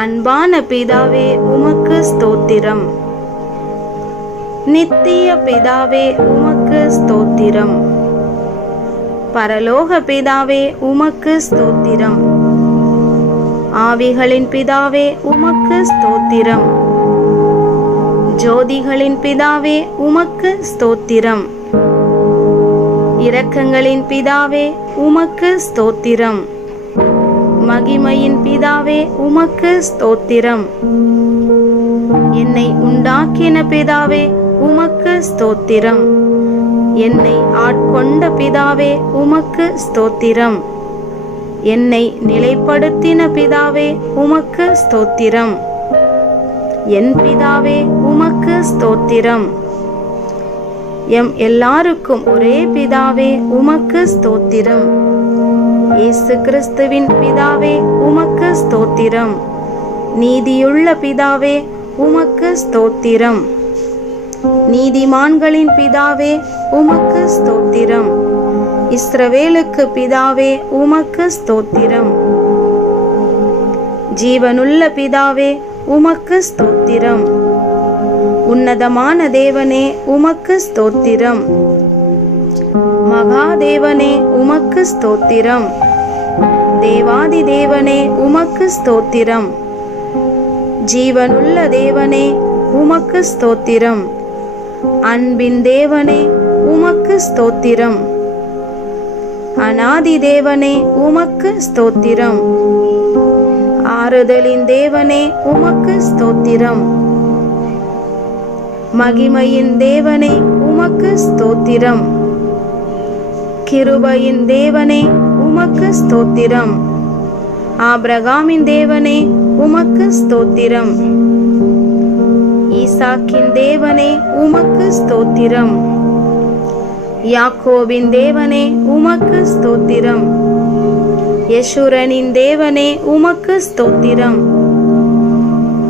அன்பான பிதாவே உமக்கு ஸ்தோத்திரம். நித்திய பிதாவே உமக்கு ஸ்தோத்திரம். பரலோக பிதாவே உமக்கு ஸ்தோத்திரம். ஆவிகளின் பிதாவே உமக்கு ஸ்தோத்திரம். ஜோதிகளின் பிதாவே உமக்கு ஸ்தோத்திரம். இரக்கங்களின் பிதாவே உமக்கு ஸ்தோத்திரம். மகிமையின் பிதாவே உமக்கு ஸ்தோத்திரம். என்னை உண்டாக்கின பிதாவே உமக்கு ஸ்தோத்திரம். என்னை ஆட்கொண்ட பிதாவே உமக்கு ஸ்தோத்திரம். என்னை நிலைப்படுத்தின பிதாவே உமக்கு ஸ்தோத்திரம். என் பிதாவே உமக்கு ஸ்தோத்திரம். எம் எல்லாருக்கும் ஒரே பிதாவே உமக்கு ஸ்தோத்திரம். இயேசு கிறிஸ்துவின் பிதாவே உமக்கு ஸ்தோத்திரம். நீதியுள்ள பிதாவே உமக்கு ஸ்தோத்திரம். நீதிமான்களின் பிதாவே உமக்கு ஸ்தோத்திரம். இஸ்ரவேலுக்கு பிதாவே உமக்கு ஸ்தோத்திரம். ஜீவனுள்ள பிதாவே உமக்கு ஸ்தோத்திரம். உன்னதமான தேவனே உமக்கு ஸ்தோத்திரம். மகாதேவனே உமக்கு ஸ்தோத்திரம். தேவாதி தேவனே உமக்கு ஸ்தோத்திரம். ஜீவனுள்ள தேவனே உமக்கு ஸ்தோத்திரம். அன்பின் தேவனே உமக்கு ஸ்தோத்திரம். அநாதி தேவனே உமக்கு ஸ்தோத்திரம். ஆறுதலின் தேவனே உமக்கு ஸ்தோத்திரம். மகிமையின் தேவனே உமக்கு ஸ்தோத்திரம். கிருபையின் தேவனே உமக்கு ஸ்தோத்திரம். ஆபிரகாமின் தேவனே உமக்கு ஸ்தோத்திரம். ஈசாக்கின் தேவனே உமக்கு ஸ்தோத்திரம். யாக்கோபின் தேவனே உமக்கு ஸ்தோத்திரம். யெஷுரனின் தேவனே உமக்கு ஸ்தோத்திரம்.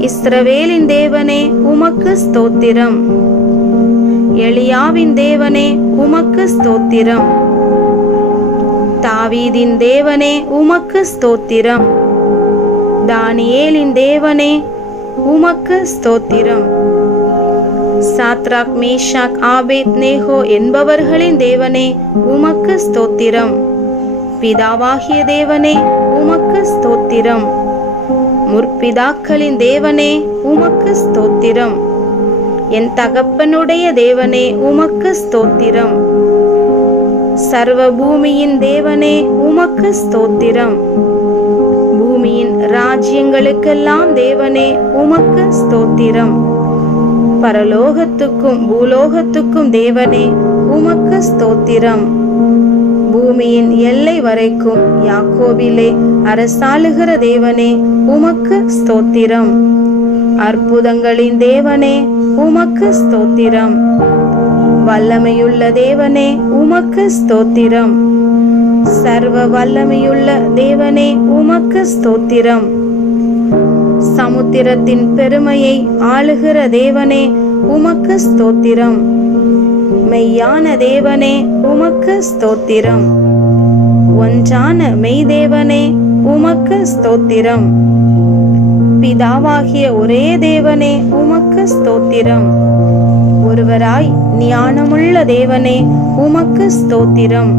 இஸ்ரவேலின் தேவனே உமக்கு ஸ்தோத்திரம். எலியாவின் தேவனே உமக்கு ஸ்தோத்திரம். தாவீதின் தேவனே உமக்கு ஸ்தோத்திரம். தானியேலின் தேவனே உமக்கு ஸ்தோத்திரம். சாத்ராக், மேஷாக், ஆபேத்நேகோ என்பவர்களின் தேவனே உமக்கு ஸ்தோத்திரம். பிதாவாகிய தேவனே உமக்கு ஸ்தோத்திரம். முற்பிதாக்களின் தேவனே உமக்கு ஸ்தோத்திரம். என் தகப்பனுடைய தேவனே உமக்கு ஸ்தோத்திரம். சர்வ பூமியின் தேவனே உமக்கு ஸ்தோத்திரம். பூமியின் ராஜ்யங்களுக்கெல்லாம் தேவனே உமக்கு ஸ்தோத்திரம். பரலோகத்துக்கும் பூலோகத்துக்கும் தேவனே உமக்கு ஸ்தோத்திரம். பூமியின் எல்லை வரைக்கும் யாக்கோபிலே அரசாளுகிற தேவனே உமக்கு ஸ்தோத்திரம். அற்புதங்களின் தேவனே உமக்கு ஸ்தோத்திரம். வல்லமையுள்ள தேவனே உமக்கு ஸ்தோத்திரம். சர்வ வல்லமையுள்ள தேவனே உமக்கு ஸ்தோத்திரம். சமுத்திரத்தின் பெருமையை ஆளுகிற தேவனே உமக்கு ஸ்தோத்திரம். மெய்யான தேவனே உமக்கு ஸ்தோத்திரம். ஒன்றான மெய் தேவனே உமக்கு ஸ்தோத்திரம். பிதாவாகிய ஒரே தேவனே உமக்கு ஸ்தோத்திரம். ஒருவராய் ஞானமுள்ள தேவனே உமக்கு ஸ்தோத்திரம்.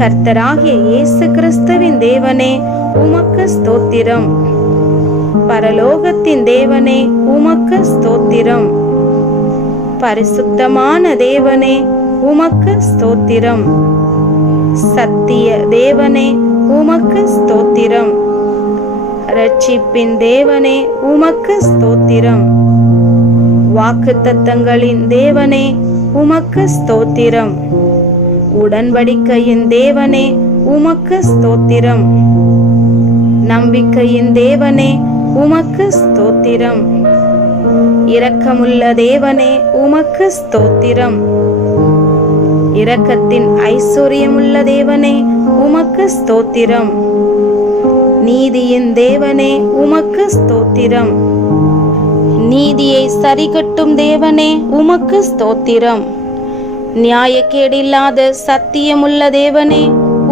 கர்த்தராகிய இயேசு கிறிஸ்துவின் தேவனே உமக்கு ஸ்தோத்திரம். பரலோகத்தின் தேவனே உமக்கு ஸ்தோத்திரம். பரிசுத்தமான தேவனே உமக்கு ஸ்தோத்திரம். சத்திய தேவனே உமக்கு ஸ்தோத்திரம். இரட்சிப்பின் தேவனே உமக்கு ஸ்தோத்திரம். வாக்குத்தத்தங்களின் தேவனே உமக்கு ஸ்தோத்திரம். உடன்படிக்கையின் தேவனே உமக்கு ஸ்தோத்திரம். நம்பிக்கையின் தேவனே உமக்கு ஸ்தோத்திரம். இரக்கமுள்ள தேவனே உமக்கு ஸ்தோத்திரம். இரக்கத்தின் ஐஸ்வர்யமுள்ள தேவனே உமக்கு ஸ்தோத்திரம். நீதியின் தேவனே உமக்கு ஸ்தோத்திரம். நீதியை சரிகட்டும் தேவனே உமக்கு ஸ்தோத்திரம். நியாயக்கேடில்லாத சத்தியமுள்ள தேவனே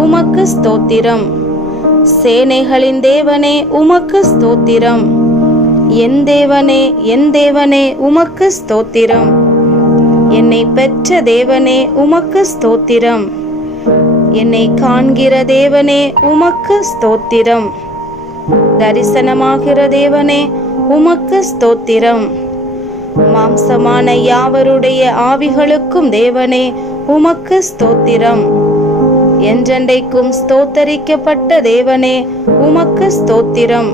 உமக்கு ஸ்தோத்திரம். சேனைகளின் தேவனே உமக்கு ஸ்தோத்திரம். என் தேவனே, என் தேவனே உமக்கு ஸ்தோத்திரம். என்னை பெற்ற தேவனே உமக்கு ஸ்தோத்திரம். என்னை காண்கிற தேவனே உமக்கு ஸ்தோத்திரம். தரிசனமாகிற தேவனே உமக்கு ஸ்தோத்திரம். மாம்சமான யாவருடைய ஆவிகளுக்கும் தேவனே உமக்கு ஸ்தோத்திரம். என்றென்றைக்கும் ஸ்தோத்தரிக்கப்பட்ட தேவனே உமக்கு ஸ்தோத்திரம்.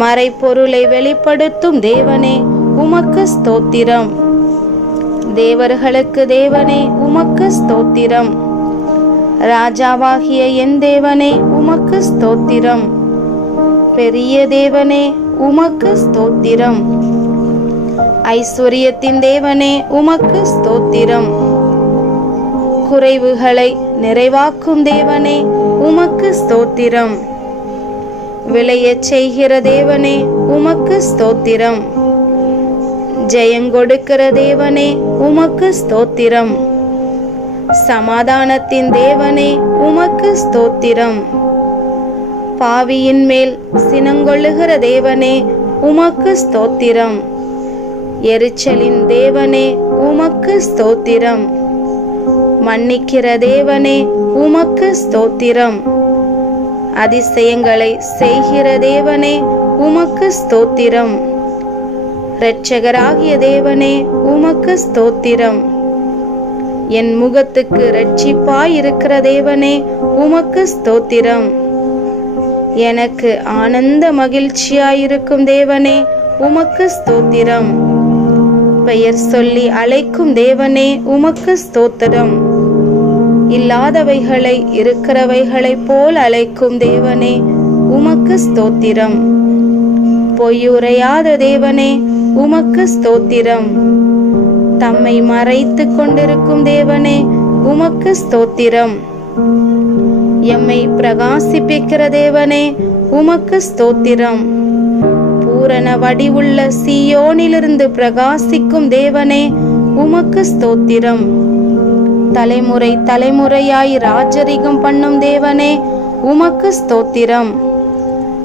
மறைப்பொருளை வெளிப்படுத்தும் தேவனே உமக்கு ஸ்தோத்திரம். தேவர்களுக்கு தேவனே உமக்கு ஸ்தோத்திரம். ராஜாவாகிய என் தேவனே உமக்கு ஸ்தோத்திரம். பெரிய தேவனே உமக்கு ஸ்தோத்திரம். ஐஸ்வர்யத்தின் தேவனே உமக்கு ஸ்தோத்திரம். குறைவுகளை நிறைவாக்கும் தேவனே உமக்கு ஸ்தோத்திரம். விளையச் செய்கிற தேவனே உமக்கு ஸ்தோத்திரம். ஜெயங்கொடுக்கிற தேவனே உமக்கு ஸ்தோத்திரம். சமாதானத்தின் தேவனே உமக்கு ஸ்தோத்திரம். பாவியின் மேல் சினங்கொள்ளுகிற தேவனே உமக்கு ஸ்தோத்திரம். எரிச்சலின் தேவனே உமக்கு ஸ்தோத்திரம். மன்னிக்கிற தேவனே உமக்கு ஸ்தோத்திரம். அதிசயங்களை செய்கிற தேவனே உமக்கு ஸ்தோத்திரம். இரட்சகராகிய தேவனே உமக்கு ஸ்தோத்திரம். என் முகத்துக்கு இரட்சிப்பாயிருக்கிற தேவனே உமக்கு ஸ்தோத்திரம். எனக்கு ஆனந்த மகிழ்ச்சியாயிருக்கும் தேவனே உமக்கு ஸ்தோத்திரம். பெயர் சொல்லி அழைக்கும் தேவனே உமக்கு ஸ்தோத்திரம். இல்லாதவைகளை இருக்கிறவைகளைப் போல் அழைக்கும் தேவனே உமக்கு ஸ்தோத்திரம். பொய்யுரையாத தேவனே உமக்கு ஸ்தோத்திரம். தம்மை மறைத்து கொண்டிருக்கும் தேவனே உமக்கு ஸ்தோத்திரம். எம்மை பிரகாசிப்பிக்கிற தேவனே உமக்கு ஸ்தோத்திரம். பூரண வடிவுள்ள சீயோனிலிருந்து பிரகாசிக்கும் தேவனே உமக்கு ஸ்தோத்திரம். தலைமுறை தலைமுறையாய் ராஜரிகம் பண்ணும் தேவனே உமக்கு ஸ்தோத்திரம்.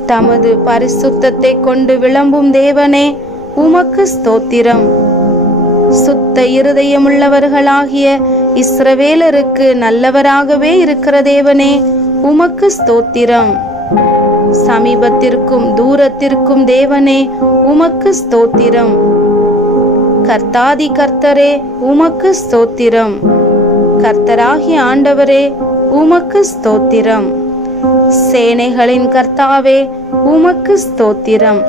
தமது பரிசுத்தத்தை கொண்டு விளம்பும் தேவனே உமக்கு ஸ்தோத்திரம். சுத்த இருதயமுள்ளவர்களாகிய இஸ்ரவேலருக்கு நல்லவராகவே இருக்கிற தேவனே உமக்கு ஸ்தோத்திரம். சமீபத்திற்கும் தூரத்திற்கும் தேவனே உமக்கு ஸ்தோத்திரம். கர்த்தாதி கர்த்தரே உமக்கு ஸ்தோத்திரம். கர்த்தராகிய ஆண்டவரே உமக்கு ஸ்தோத்திரம். சேனைகளின் கர்த்தாவே உமக்கு ஸ்தோத்திரம்.